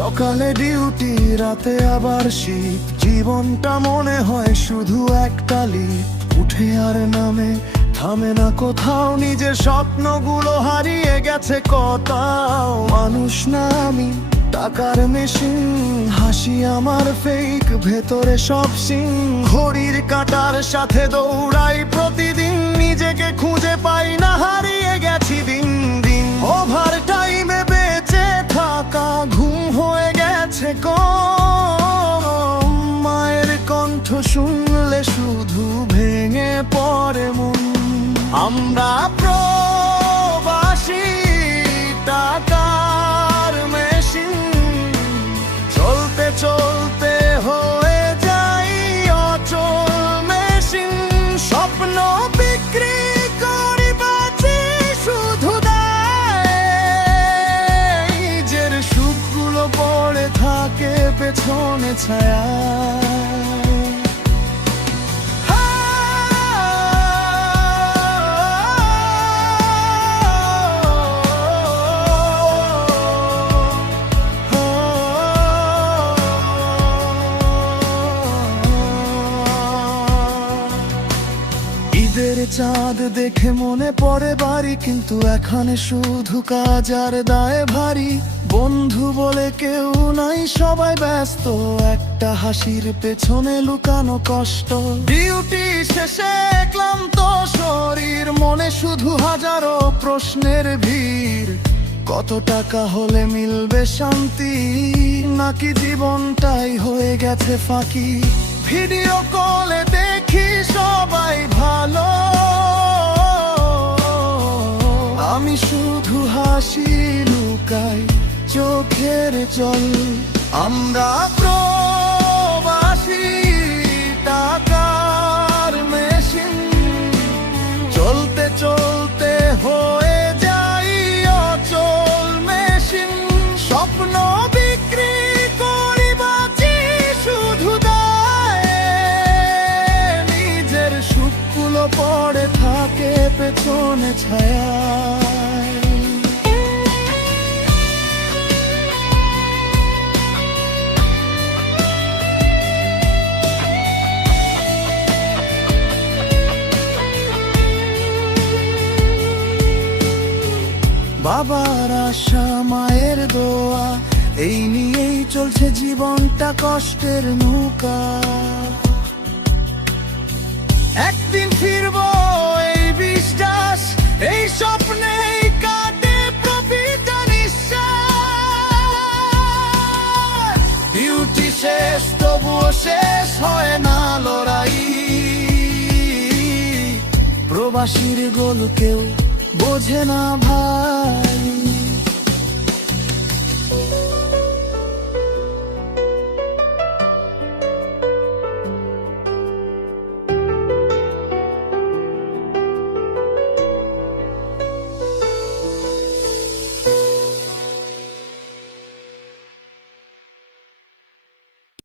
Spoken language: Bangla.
সকালে ডিউটি, রাতে আবার শীত, জীবনটা মনে হয় শুধু একটা লিপ। উঠে আর নামে, থামে না কোথাও, নিজের স্বপ্নগুলো হারিয়ে গেছে কোথাও। মানুষ না আমি, টাকার মেশিন, হাসি আমার ফেক, ভেতরে সব সিং। ঘড়ির কাঁটার সাথে দৌড়াই প্রতিদিন, নিজেকে খুঁজে পাই না, হারিয়ে গেছি দিন দিন। ওভার টাইমে বেঁচে থাকা ঘুম হয়ে গেছে কম। মায়ের কণ্ঠ শুনলে শুধু ভেঙে পড়ে মন। আমরা প্রবাসী, টাকার মেশিন, চলতে চলতে হয়ে যাই অচল মেশিন। স্বপ্ন বিক্রি করি, বাঁচি শুধু দায়। নিজের সুখগুলো পড়ে থাকে পেছনে ছায়া। ঈদের চাঁদ দেখে মনে পড়ে বাড়ি, কিন্তু এখানে শুধু কাজ আর দায় ভারী। বন্ধু বলে কেউ নাই, সবাই ব্যস্ত, একটা হাসির পেছনে লুকানো কষ্ট। ডিউটি শেষে ক্লান্ত শরীর, মনে শুধু হাজারো প্রশ্নের ভিড়। কত টাকা হলে মিলবে শান্তি, নাকি জীবনটাই হয়ে গেছে ফাঁকি? ভিডিও কলে দেখি সবাই ভালো, আমি শুধু হাসি লুকাই চোখের জল। আমরা প্রবাসী, টাকার মেশিন, চলতে চলতে হয়ে যাই অচল মেশিন। স্বপ্ন বিক্রি করি, বাঁচি শুধু দায়ে। নিজের সুখগুলো পড়ে থাকে পেছনে ছায়া। বাবার আশা, মায়ের দোয়া, এই নিয়েই চলছে জীবনটা কষ্টের নৌকা। একদিন ফিরবো এই বিশ্বাস, এই স্বপ্নেই কাটে প্রতিটা নিঃশ্বাস। ডিউটি শেষ, তবুও শেষ হয় না লড়াই। প্রবাসীর গোল কেউ বোঝে না ভাই।